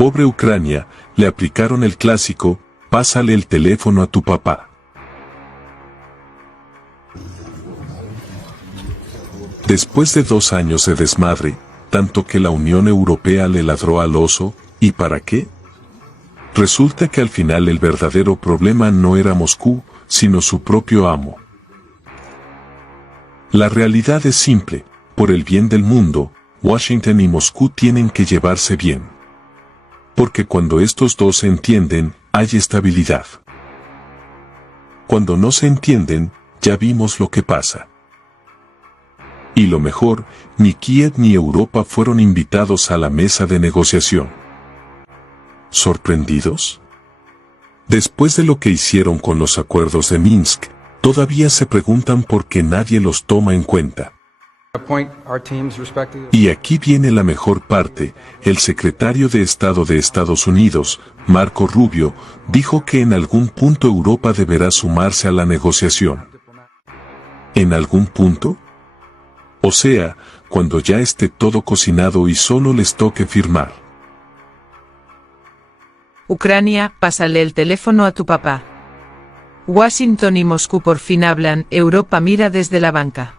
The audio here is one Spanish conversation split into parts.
pobre Ucrania, le aplicaron el clásico, pásale el teléfono a tu papá. Después de 2 años de desmadre, tanto que la Unión Europea le ladró al oso, ¿y para qué? Resulta que al final el verdadero problema no era Moscú, sino su propio amo. La realidad es simple, por el bien del mundo, Washington y Moscú tienen que llevarse bien. Porque cuando estos dos se entienden, hay estabilidad. Cuando no se entienden, ya vimos lo que pasa. Y lo mejor, ni Kiev ni Europa fueron invitados a la mesa de negociación. ¿Sorprendidos? Después de lo que hicieron con los acuerdos de Minsk, todavía se preguntan por qué nadie los toma en cuenta. Y aquí viene la mejor parte. El secretario de Estado de Estados Unidos, Marco Rubio, dijo que en algún punto Europa deberá sumarse a la negociación. ¿En algún punto? O sea, cuando ya esté todo cocinado y solo les toque firmar. Ucrania, pásale el teléfono a tu papá. Washington y Moscú por fin hablan, Europa mira desde la banca.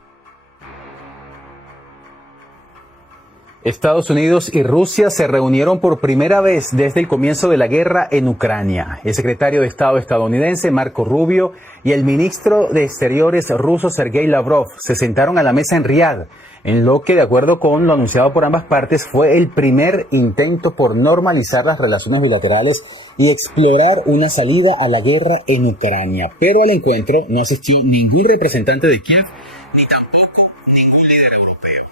Estados Unidos y Rusia se reunieron por primera vez desde el comienzo de la guerra en Ucrania. El secretario de Estado estadounidense, Marco Rubio, y el ministro de Exteriores ruso, Sergei Lavrov, se sentaron a la mesa en Riad, en lo que, de acuerdo con lo anunciado por ambas partes, fue el primer intento por normalizar las relaciones bilaterales y explorar una salida a la guerra en Ucrania. Pero al encuentro no asistió ningún representante de Kiev, ni tampoco ningún líder europeo.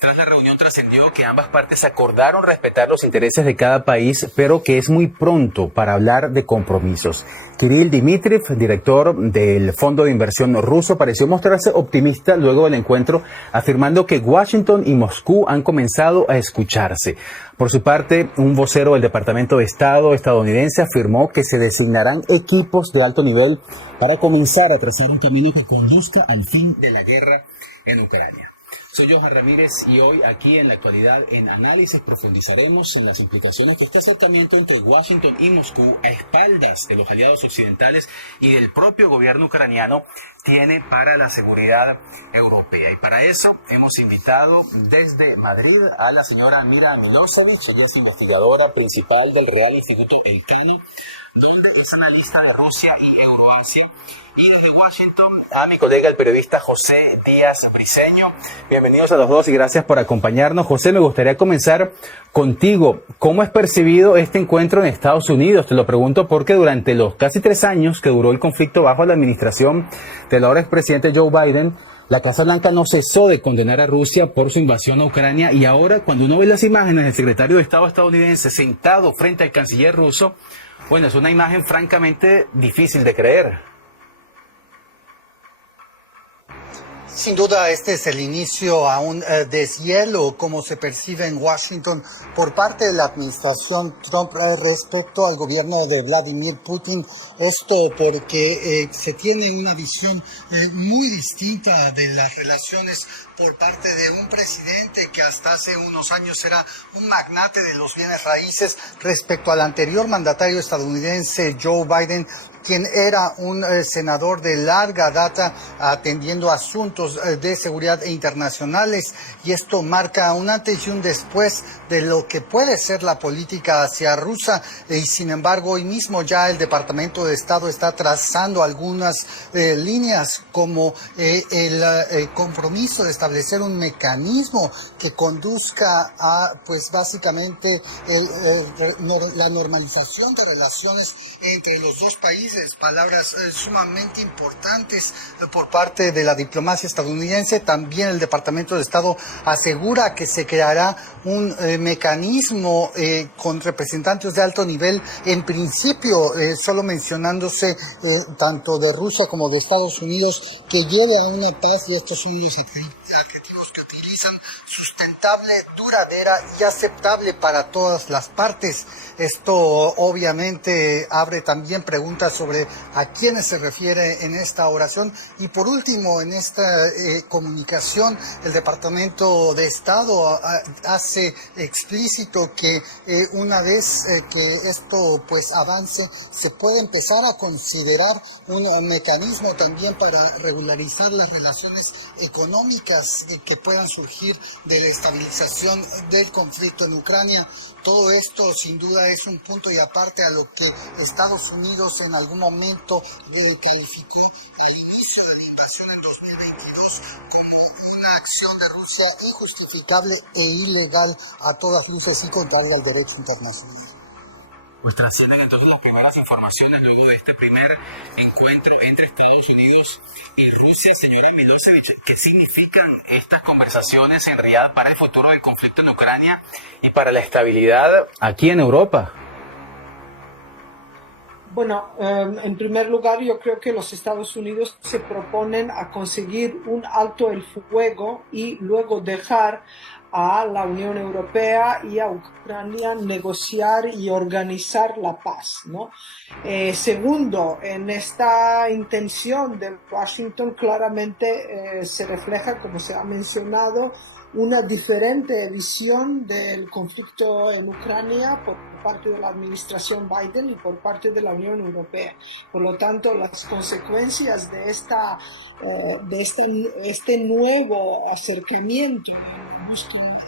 Tras la reunión trascendió que ambas partes acordaron respetar los intereses de cada país, pero que es muy pronto para hablar de compromisos. Kirill Dmitriev, director del Fondo de Inversión ruso, pareció mostrarse optimista luego del encuentro, afirmando que Washington y Moscú han comenzado a escucharse. Por su parte, un vocero del Departamento de Estado estadounidense afirmó que se designarán equipos de alto nivel para comenzar a trazar un camino que conduzca al fin de la guerra en Ucrania. Soy Johan Ramírez y hoy aquí en La Actualidad en Análisis profundizaremos en las implicaciones que este acercamiento entre Washington y Moscú a espaldas de los aliados occidentales y del propio gobierno ucraniano tiene para la seguridad europea. Y para eso hemos invitado desde Madrid a la señora Mira Milosevic. Ella es investigadora principal del Real Instituto Elcano, donde es analista de Rusia y Euroasia. Y desde Washington a mi colega el periodista José Díaz Briceño. Bienvenidos a los dos y gracias por acompañarnos. José, me gustaría comenzar contigo. ¿Cómo es percibido este encuentro en Estados Unidos? Te lo pregunto porque durante los casi 3 años que duró el conflicto bajo la administración del ahora expresidente Joe Biden, la Casa Blanca no cesó de condenar a Rusia por su invasión a Ucrania, y ahora cuando uno ve las imágenes del secretario de Estado estadounidense sentado frente al canciller ruso, bueno, es una imagen francamente difícil de creer. Sin duda, este es el inicio a un deshielo, como se percibe en Washington por parte de la administración Trump respecto al gobierno de Vladimir Putin. Esto porque se tiene una visión muy distinta de las relaciones por parte de un presidente que hasta hace unos años era un magnate de los bienes raíces respecto al anterior mandatario estadounidense Joe Biden, quien era un senador de larga data atendiendo asuntos de seguridad internacionales, y esto marca un antes y un después de lo que puede ser la política hacia Rusia, y sin embargo hoy mismo ya el Departamento de Estado está trazando algunas líneas como el compromiso de establecer un mecanismo que conduzca a, pues básicamente, la normalización de relaciones entre los dos países. Palabras sumamente importantes por parte de la diplomacia estadounidense. También el Departamento de Estado asegura que se creará un mecanismo con representantes de alto nivel, en principio solo mencionándose tanto de Rusia como de Estados Unidos, que lleve a una paz, y estos son los adjetivos que utilizan, sustentable, duradera y aceptable para todas las partes. Esto obviamente abre también preguntas sobre a quiénes se refiere en esta oración. Y por último, en esta comunicación, el Departamento de Estado hace explícito que una vez que esto pues avance, se puede empezar a considerar un mecanismo también para regularizar las relaciones económicas que puedan surgir de la estabilización del conflicto en Ucrania. Todo esto sin duda es un punto y aparte a lo que Estados Unidos en algún momento calificó el inicio de la invasión en 2022 como una acción de Rusia injustificable e ilegal a todas luces y contraria al derecho internacional. Pues trascienden entonces las primeras informaciones luego de este primer encuentro entre Estados Unidos y Rusia. Señora Milosevic, ¿qué significan estas conversaciones en Riad para el futuro del conflicto en Ucrania y para la estabilidad aquí en Europa? Bueno, en primer lugar, yo creo que los Estados Unidos se proponen a conseguir un alto el fuego y luego dejar a la Unión Europea y a Ucrania negociar y organizar la paz, ¿no? Segundo, en esta intención de Washington claramente se refleja, como se ha mencionado, una diferente visión del conflicto en Ucrania por parte de la administración Biden y por parte de la Unión Europea. Por lo tanto, las consecuencias de este nuevo acercamiento en búsqueda de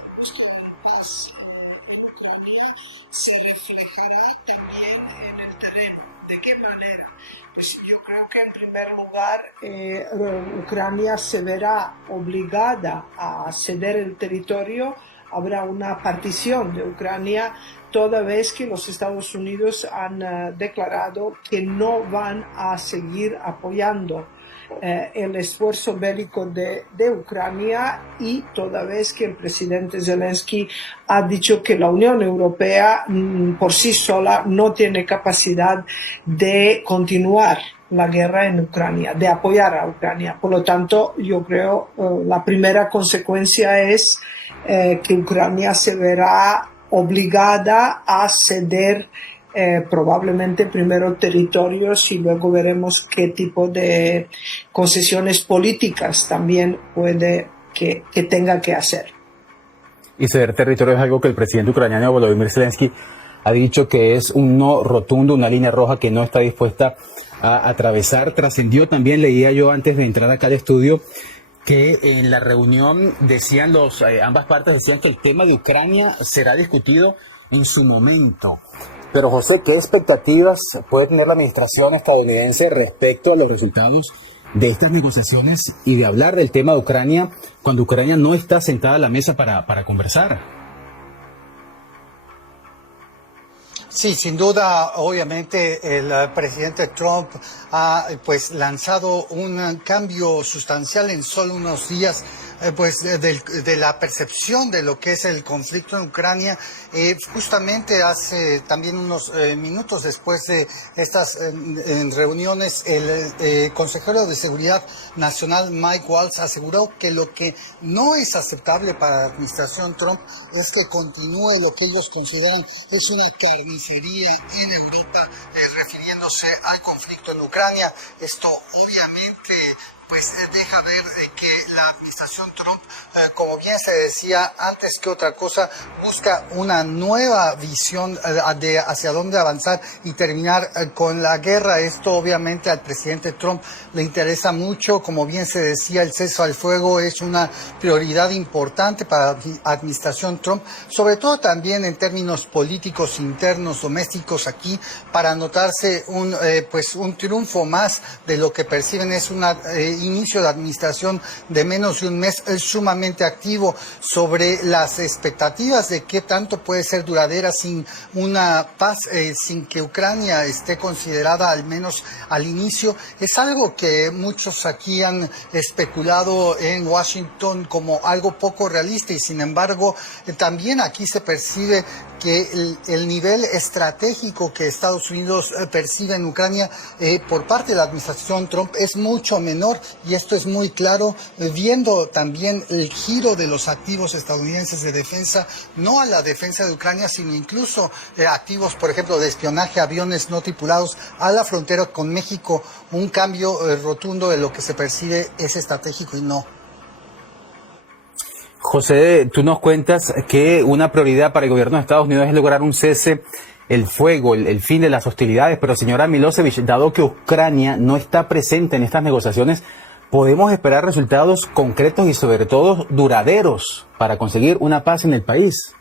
paz en Ucrania se reflejará también en el terreno. ¿De qué manera? Pues yo creo que en primer lugar Ucrania se verá obligada a ceder el territorio, habrá una partición de Ucrania toda vez que los Estados Unidos han declarado que no van a seguir apoyando el esfuerzo bélico de Ucrania y toda vez que el presidente Zelensky ha dicho que la Unión Europea por sí sola no tiene capacidad de continuar la guerra en Ucrania, de apoyar a Ucrania. Por lo tanto, yo creo la primera consecuencia es que Ucrania se verá obligada a ceder probablemente primero territorios y luego veremos qué tipo de concesiones políticas también puede que tenga que hacer. Y ceder territorio es algo que el presidente ucraniano Volodymyr Zelensky ha dicho que es un no rotundo, una línea roja que no está dispuesta a atravesar. Trascendió también, leía yo antes de entrar acá al estudio, que en la reunión decían ambas partes decían que el tema de Ucrania será discutido en su momento. Pero José, ¿qué expectativas puede tener la administración estadounidense respecto a los resultados de estas negociaciones y de hablar del tema de Ucrania cuando Ucrania no está sentada a la mesa para conversar? Sí, sin duda, obviamente el presidente Trump ha pues lanzado un cambio sustancial en solo unos días pues de la percepción de lo que es el conflicto en Ucrania. Justamente hace también unos minutos después de estas reuniones, el consejero de Seguridad Nacional Mike Waltz aseguró que lo que no es aceptable para la administración Trump es que continúe lo que ellos consideran es una carnicería en Europa, refiriéndose al conflicto en Ucrania. Esto obviamente pues deja ver que la administración Trump, como bien se decía, antes que otra cosa, busca una nueva visión de hacia dónde avanzar y terminar con la guerra. Esto obviamente al presidente Trump le interesa mucho. Como bien se decía, el cese al fuego es una prioridad importante para la administración Trump, sobre todo también en términos políticos internos, domésticos aquí, para anotarse un triunfo más de lo que perciben es una inicio de administración de menos de un mes sumamente activo sobre las expectativas de qué tanto puede ser duradera sin una paz, sin que Ucrania esté considerada al menos al inicio. Es algo que muchos aquí han especulado en Washington como algo poco realista y sin embargo también aquí se percibe que el nivel estratégico que Estados Unidos percibe en Ucrania por parte de la administración Trump es mucho menor, y esto es muy claro viendo también el giro de los activos estadounidenses de defensa, no a la defensa de Ucrania, sino incluso activos, por ejemplo, de espionaje, aviones no tripulados a la frontera con México. Un cambio rotundo de lo que se percibe es estratégico y no. José, tú nos cuentas que una prioridad para el gobierno de Estados Unidos es lograr un cese, el fuego, el fin de las hostilidades. Pero señora Milosevic, dado que Ucrania no está presente en estas negociaciones, ¿podemos esperar resultados concretos y sobre todo duraderos para conseguir una paz en el país?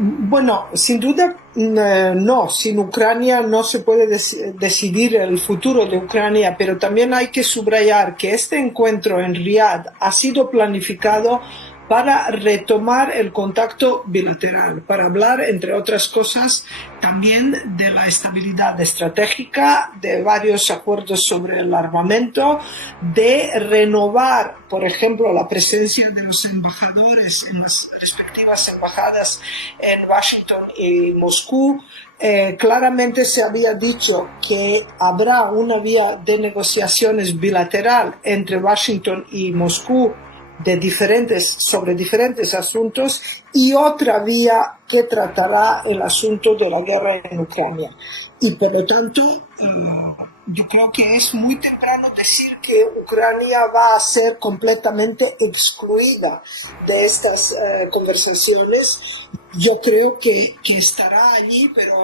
Bueno, sin duda no, sin Ucrania no se puede decidir el futuro de Ucrania, pero también hay que subrayar que este encuentro en Riad ha sido planificado para retomar el contacto bilateral, para hablar, entre otras cosas, también de la estabilidad estratégica, de varios acuerdos sobre el armamento, de renovar, por ejemplo, la presencia de los embajadores en las respectivas embajadas en Washington y Moscú. Claramente se había dicho que habrá una vía de negociaciones bilateral entre Washington y Moscú sobre diferentes asuntos, y otra vía que tratará el asunto de la guerra en Ucrania. Y por lo tanto, yo creo que es muy temprano decir que Ucrania va a ser completamente excluida de estas conversaciones. Yo creo que estará allí, pero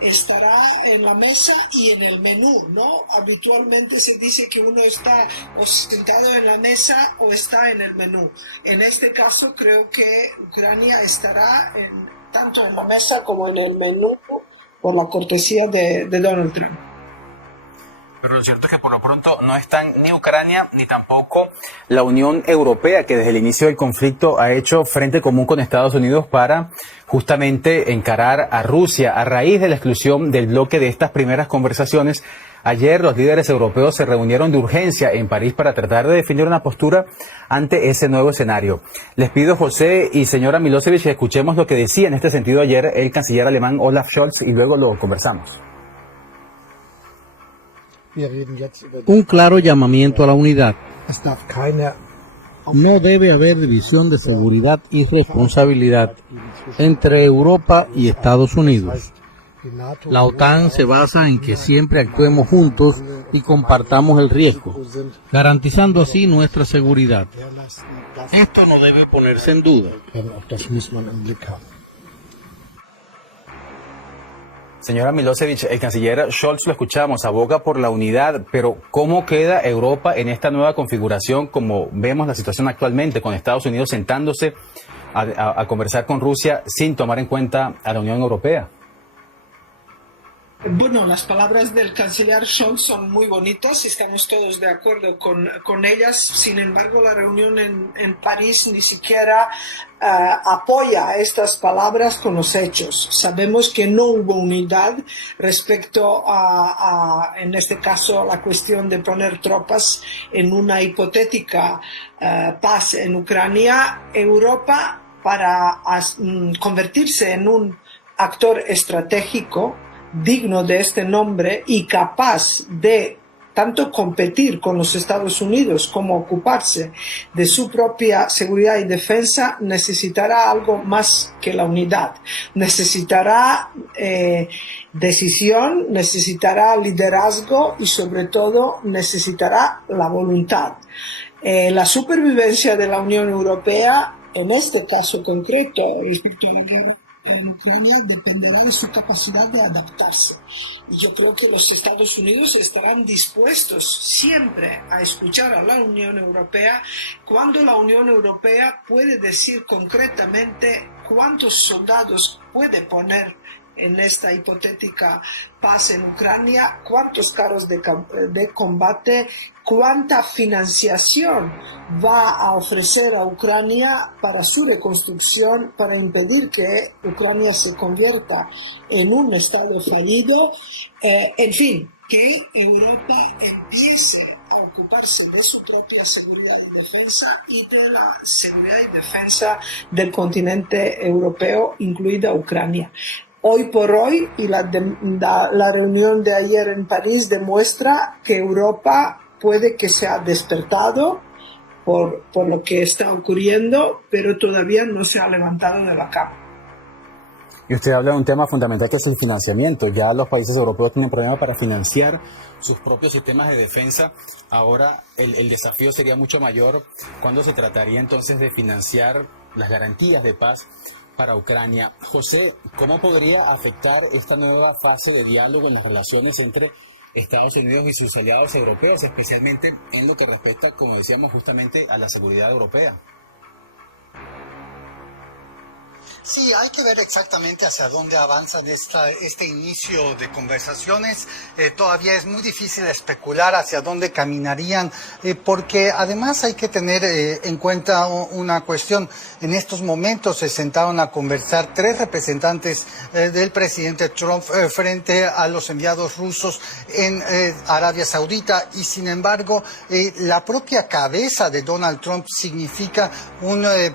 estará en la mesa y en el menú, ¿no? Habitualmente se dice que uno está o sentado en la mesa o está en el menú. En este caso creo que Ucrania estará tanto en la mesa como en el menú por la cortesía de Donald Trump. Pero lo cierto es que por lo pronto no están ni Ucrania ni tampoco la Unión Europea, que desde el inicio del conflicto ha hecho frente común con Estados Unidos para justamente encarar a Rusia. A raíz de la exclusión del bloque de estas primeras conversaciones, ayer los líderes europeos se reunieron de urgencia en París para tratar de definir una postura ante ese nuevo escenario. Les pido, José y señora Milosevic, que escuchemos lo que decía en este sentido ayer el canciller alemán Olaf Scholz y luego lo conversamos. Un claro llamamiento a la unidad. No debe haber división de seguridad y responsabilidad entre Europa y Estados Unidos. La OTAN se basa en que siempre actuemos juntos y compartamos el riesgo, garantizando así nuestra seguridad. Esto no debe ponerse en duda. Señora Milosevic, el canciller Scholz, lo escuchamos, aboga por la unidad, pero ¿cómo queda Europa en esta nueva configuración, como vemos la situación actualmente, con Estados Unidos sentándose a conversar con Rusia sin tomar en cuenta a la Unión Europea? Bueno, las palabras del canciller Scholz son muy bonitas y estamos todos de acuerdo con ellas. Sin embargo, la reunión en París ni siquiera apoya estas palabras con los hechos. Sabemos que no hubo unidad respecto en este caso, la cuestión de poner tropas en una hipotética paz en Ucrania. Europa, para convertirse en un actor estratégico digno de este nombre y capaz de tanto competir con los Estados Unidos como ocuparse de su propia seguridad y defensa, necesitará algo más que la unidad. Necesitará decisión, necesitará liderazgo y sobre todo necesitará la voluntad. La supervivencia de la Unión Europea, en este caso concreto, respecto a la guerra en Ucrania, dependerá de su capacidad de adaptarse. Y yo creo que los Estados Unidos estarán dispuestos siempre a escuchar a la Unión Europea cuando la Unión Europea puede decir concretamente cuántos soldados puede poner en esta hipotética paz en Ucrania, cuántos carros de combate, cuánta financiación va a ofrecer a Ucrania para su reconstrucción, para impedir que Ucrania se convierta en un estado fallido. En fin, que Europa empiece a ocupar preocuparse de su propia seguridad y defensa y de la seguridad y defensa del continente europeo, incluida Ucrania. Hoy por hoy, y la reunión de ayer en París demuestra que Europa puede que se ha despertado por lo que está ocurriendo, pero todavía no se ha levantado de la cama. Y usted habla de un tema fundamental que es el financiamiento. Ya los países europeos tienen problemas para financiar sus propios sistemas de defensa. Ahora el desafío sería mucho mayor cuando se trataría entonces de financiar las garantías de paz para Ucrania. José, ¿cómo podría afectar esta nueva fase de diálogo en las relaciones entre Estados Unidos y sus aliados europeos, especialmente en lo que respecta, como decíamos, justamente a la seguridad europea? Sí, hay que ver exactamente hacia dónde avanzan este inicio de conversaciones. Todavía es muy difícil especular hacia dónde caminarían, porque además hay que tener en cuenta una cuestión. En estos momentos se sentaron a conversar 3 representantes del presidente Trump frente a los enviados rusos en Arabia Saudita, y sin embargo la propia cabeza de Donald Trump significa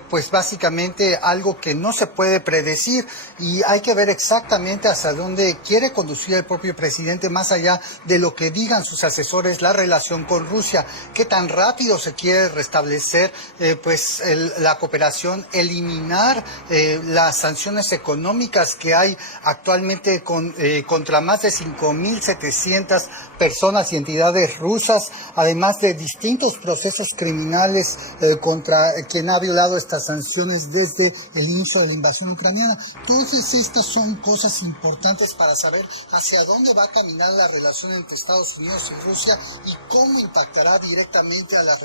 pues básicamente algo que no se puede predecir, y hay que ver exactamente hacia dónde quiere conducir el propio presidente, más allá de lo que digan sus asesores, la relación con Rusia, qué tan rápido se quiere restablecer la cooperación, eliminar las sanciones económicas que hay actualmente contra más de 5.700 personas y entidades rusas, además de distintos procesos criminales contra quien ha violado estas sanciones desde el inicio de la invasión ucraniana. Todas estas son cosas importantes para saber hacia dónde va a caminar la relación entre Estados Unidos y Rusia y cómo impactará directamente a la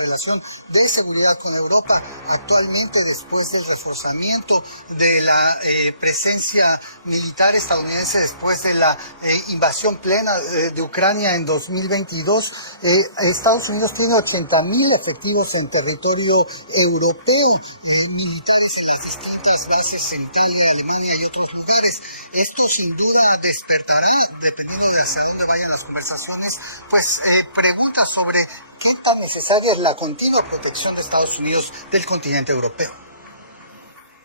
relación de seguridad con Europa. Actualmente, después del reforzamiento de la presencia militar estadounidense, después de la invasión plena de Ucrania en 2022, Estados Unidos tiene 80.000 efectivos en territorio europeo, militares en las distintas bases en Italia, Alemania y otros lugares. Esto sin duda despertará, dependiendo de hacia dónde vayan las conversaciones, preguntas sobre qué tan necesaria es la continua protección de Estados Unidos del continente europeo.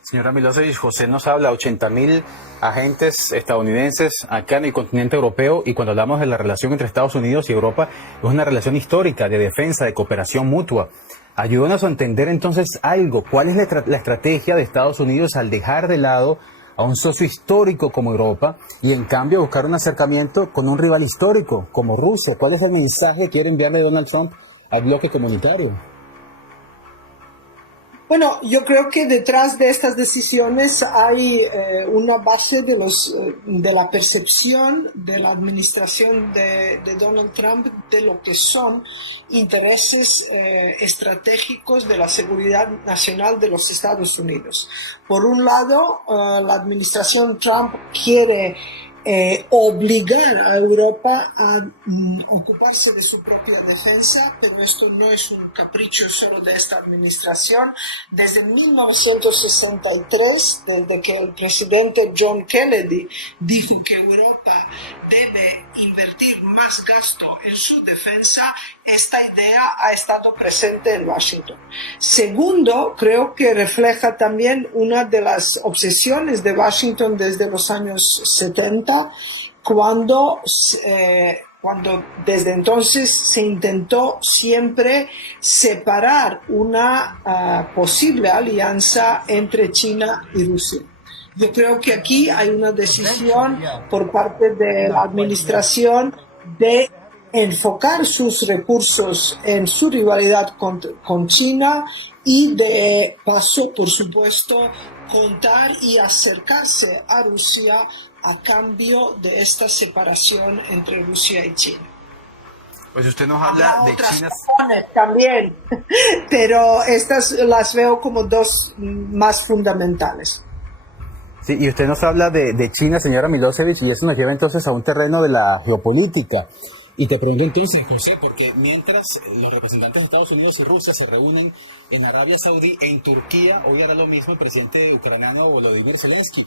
Señora Milosevic, José nos habla de 80.000 agentes estadounidenses acá en el continente europeo, y cuando hablamos de la relación entre Estados Unidos y Europa, es una relación histórica de defensa, de cooperación mutua. Ayúdanos a entender entonces algo. ¿Cuál es la estrategia de Estados Unidos al dejar de lado a un socio histórico como Europa y en cambio buscar un acercamiento con un rival histórico como Rusia? ¿Cuál es el mensaje que quiere enviarle Donald Trump al bloque comunitario? Bueno, yo creo que detrás de estas decisiones hay una base de la percepción de la administración de Donald Trump de lo que son intereses estratégicos de la seguridad nacional de los Estados Unidos. Por un lado, la administración Trump quiere obligar a Europa a ocuparse de su propia defensa, pero esto no es un capricho solo de esta administración. Desde 1963, desde que el presidente John Kennedy dijo que Europa debe invertir más gasto en su defensa, esta idea ha estado presente en Washington. Segundo, creo que refleja también una de las obsesiones de Washington desde los años 70, cuando desde entonces se intentó siempre separar una posible alianza entre China y Rusia. Yo creo que aquí hay una decisión por parte de la administración de enfocar sus recursos en su rivalidad con China y de paso, por supuesto, contar y acercarse a Rusia a cambio de esta separación entre Rusia y China. Pues usted nos habla de otras China razones también, pero estas las veo como dos más fundamentales. Sí, y usted nos habla de China, señora Milosevic, y eso nos lleva entonces a un terreno de la geopolítica. Y te pregunto entonces, José, porque mientras los representantes de Estados Unidos y Rusia se reúnen en Arabia Saudí, en Turquía, hoy hará lo mismo el presidente ucraniano Volodymyr Zelensky,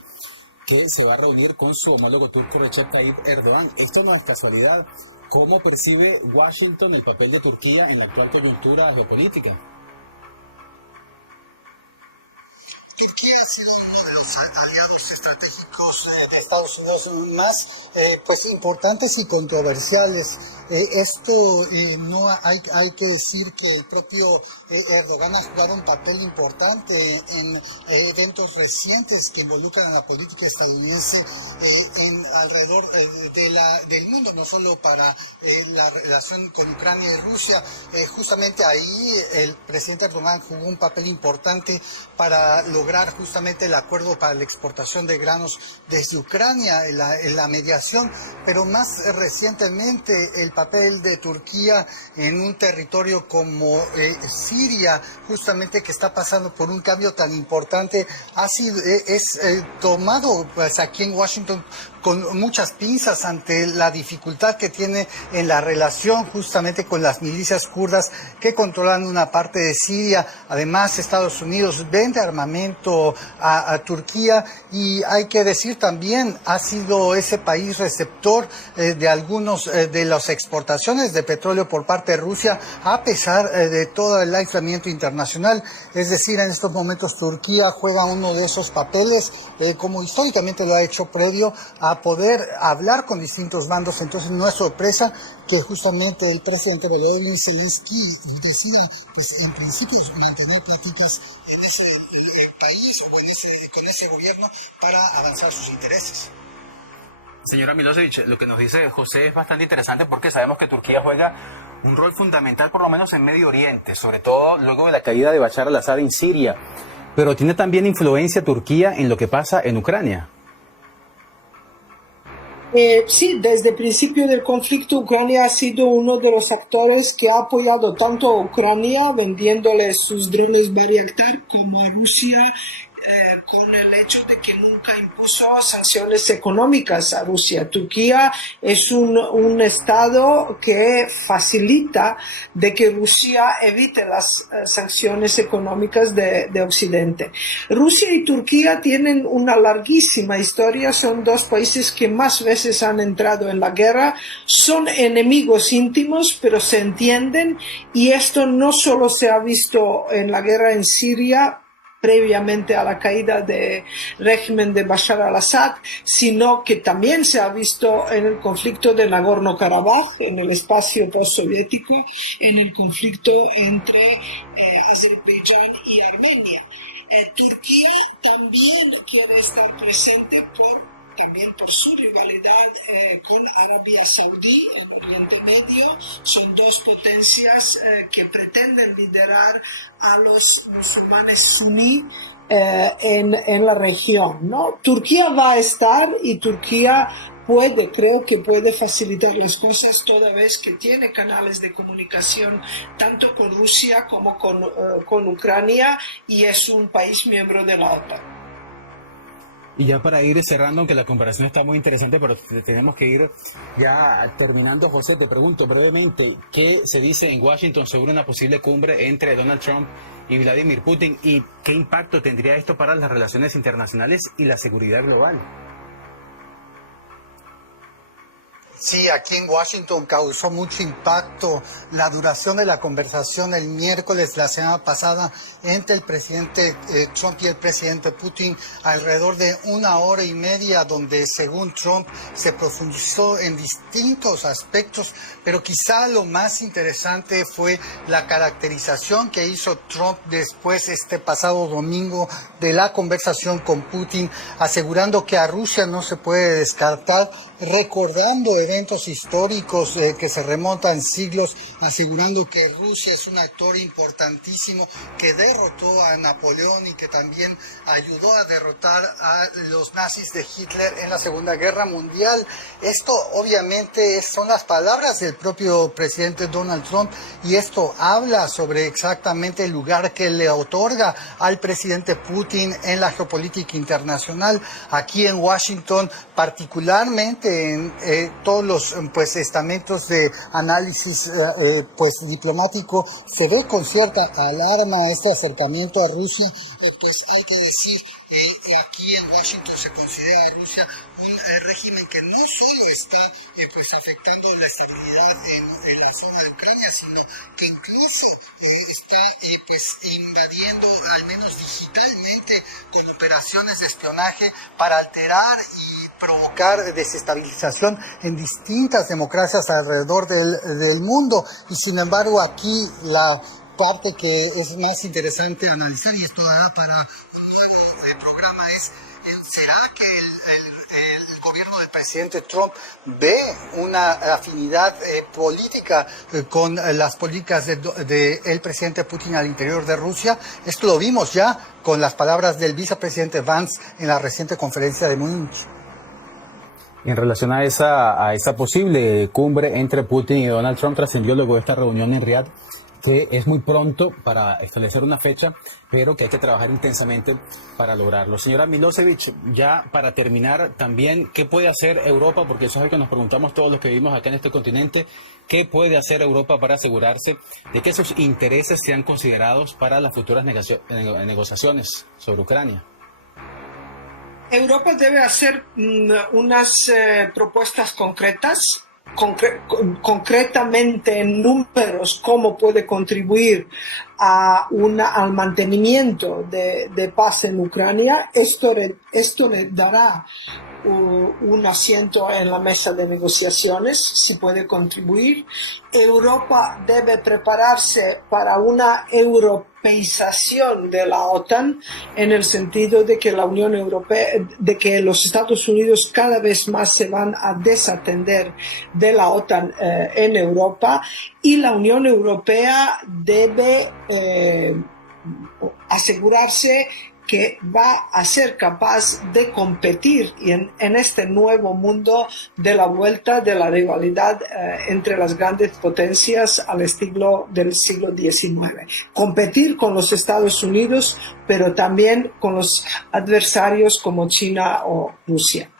que se va a reunir con su homólogo turco Recep Tayyip Erdogan. Esto no es casualidad. ¿Cómo percibe Washington el papel de Turquía en la actual coyuntura geopolítica? Turquía ha sido uno de los aliados estratégicos de Estados Unidos más pues importantes y controversiales. Esto no hay que decir que el propio Erdogan ha jugado un papel importante en eventos recientes que involucran a la política estadounidense alrededor del mundo, no solo para la relación con Ucrania y Rusia. Justamente ahí el presidente Erdogan jugó un papel importante para lograr justamente el acuerdo para la exportación de granos desde Ucrania, en la mediación, pero más recientemente el papel de Turquía en un territorio como Siria, justamente que está pasando por un cambio tan importante, es tomado pues aquí en Washington con muchas pinzas ante la dificultad que tiene en la relación justamente con las milicias kurdas que controlan una parte de Siria. Además, Estados Unidos vende armamento a Turquía y hay que decir también ha sido ese país receptor de algunos de las exportaciones de petróleo por parte de Rusia, a pesar de todo el aislamiento internacional. Es decir, en estos momentos Turquía juega uno de esos papeles, como históricamente lo ha hecho previo a poder hablar con distintos bandos. Entonces no es sorpresa que justamente el presidente Volodymyr Zelensky decida, pues en principio, mantener políticas en ese país o con ese gobierno para avanzar sus intereses. Señora Milosevic, lo que nos dice José es bastante interesante porque sabemos que Turquía juega un rol fundamental, por lo menos en Medio Oriente, sobre todo luego de la caída de Bashar al-Assad en Siria, pero tiene también influencia Turquía en lo que pasa en Ucrania. Sí, desde el principio del conflicto, Ucrania ha sido uno de los actores que ha apoyado tanto a Ucrania vendiéndole sus drones Bayraktar como a Rusia con el hecho de que nunca impuso sanciones económicas a Rusia. Turquía es un estado que facilita de que Rusia evite las sanciones económicas de Occidente. Rusia y Turquía tienen una larguísima historia, son dos países que más veces han entrado en la guerra, son enemigos íntimos, pero se entienden, y esto no solo se ha visto en la guerra en Siria, previamente a la caída del régimen de Bashar al-Assad, sino que también se ha visto en el conflicto de Nagorno-Karabaj, en el espacio postsoviético, en el conflicto entre Azerbaiyán y Armenia. Turquía también quiere estar presente también por su rivalidad con Arabia Saudí en Oriente Medio. Son dos potencias que pretenden liderar a los musulmanes suní en la región, ¿no? Turquía va a estar, y Turquía creo que puede facilitar las cosas toda vez que tiene canales de comunicación tanto con Rusia como con Ucrania, y es un país miembro de la OTAN. Y ya para ir cerrando, aunque la comparación está muy interesante, pero tenemos que ir ya terminando. José, te pregunto brevemente, ¿qué se dice en Washington sobre una posible cumbre entre Donald Trump y Vladimir Putin? ¿Y qué impacto tendría esto para las relaciones internacionales y la seguridad global? Sí, aquí en Washington causó mucho impacto la duración de la conversación el miércoles, la semana pasada, entre el presidente Trump y el presidente Putin, alrededor de 1 hora y media, donde según Trump se profundizó en distintos aspectos, pero quizá lo más interesante fue la caracterización que hizo Trump después, este pasado domingo, de la conversación con Putin, asegurando que a Rusia no se puede descartar, recordando eventos históricos que se remontan siglos, asegurando que Rusia es un actor importantísimo que derrotó a Napoleón y que también ayudó a derrotar a los nazis de Hitler en la Segunda Guerra Mundial. Esto obviamente son las palabras del propio presidente Donald Trump, y esto habla sobre exactamente el lugar que le otorga al presidente Putin en la geopolítica internacional. Aquí en Washington, particularmente presente en todos los pues estamentos de análisis pues diplomático. Se ve con cierta alarma este acercamiento a Rusia. Pues hay que decir, aquí en Washington se considera a Rusia un régimen que no solo está pues afectando la estabilidad en la zona de Ucrania, sino que incluso está pues invadiendo, al menos digitalmente, con operaciones de espionaje para alterar y provocar desestabilización en distintas democracias alrededor del mundo. Y sin embargo, aquí la parte que es más interesante analizar, y esto dará para un nuevo programa, es ¿será que el gobierno del presidente Trump ve una afinidad política con las políticas del presidente Putin al interior de Rusia? Esto lo vimos ya con las palabras del vicepresidente Vance en la reciente conferencia de Múnich. En relación a esa posible cumbre entre Putin y Donald Trump, trascendió luego de esta reunión en Riad que es muy pronto para establecer una fecha, pero que hay que trabajar intensamente para lograrlo. Señora Milosevic, ya para terminar también, ¿qué puede hacer Europa? Porque eso es lo que nos preguntamos todos los que vivimos acá en este continente. ¿Qué puede hacer Europa para asegurarse de que sus intereses sean considerados para las futuras negociaciones sobre Ucrania? Europa debe hacer unas propuestas concretas, concretamente en números, cómo puede contribuir al mantenimiento de paz en Ucrania. Esto le dará un asiento en la mesa de negociaciones, si puede contribuir. Europa debe prepararse para una europeización de la OTAN, en el sentido de que la Unión Europea, de que los Estados Unidos cada vez más se van a desatender de la OTAN en Europa, y la Unión Europea debe asegurarse que va a ser capaz de competir en este nuevo mundo de la vuelta de la rivalidad entre las grandes potencias al estilo del siglo XIX. Competir con los Estados Unidos, pero también con los adversarios como China o Rusia.